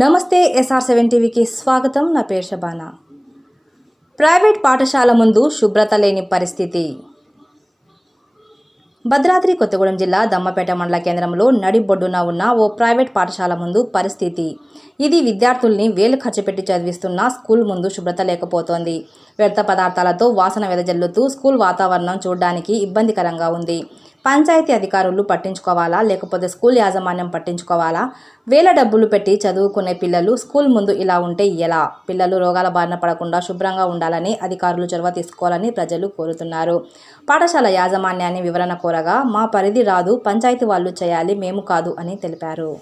నమస్తే SR seven టీవీకి స్వాగతం. నా పేరు షబానా ప్రైవేట్ పాఠశాల ముందు శుభ్రత లేని పరిస్థితి. భద్రాద్రి కొత్తగూడెం జిల్లా దమ్మపేట మండల కేంద్రంలో నడిబొడ్డున ఉన్న ఓ ప్రైవేట్ పాఠశాల ముందు పరిస్థితి. ఇది విద్యార్థుల్ని వేలు ఖర్చు పెట్టి చదివిస్తున్న స్కూల్ ముందు శుభ్రత లేకపోతోంది. వ్యర్థ పదార్థాలతో వాసన వెదజల్లుతూ స్కూల్ వాతావరణం చూడడానికి ఇబ్బందికరంగా ఉంది. పంచాయతీ అధికారులు పట్టించుకోవాలా? లేకపోతే స్కూల్ యాజమాన్యం పట్టించుకోవాలా? వేల డబ్బులు పెట్టి చదువుకునే పిల్లలు స్కూల్ ముందు ఇలా ఉంటే ఎలా? పిల్లలు రోగాల బారిన పడకుండా శుభ్రంగా ఉండాలని అధికారులు చొరవ తీసుకోవాలని ప్రజలు కోరుతున్నారు. పాఠశాల యాజమాన్యాన్ని వివరణ కోరగా మా పరిధి రాదు పంచాయతీ వాళ్ళు చేయాలి మేము కాదు అని తెలిపారు.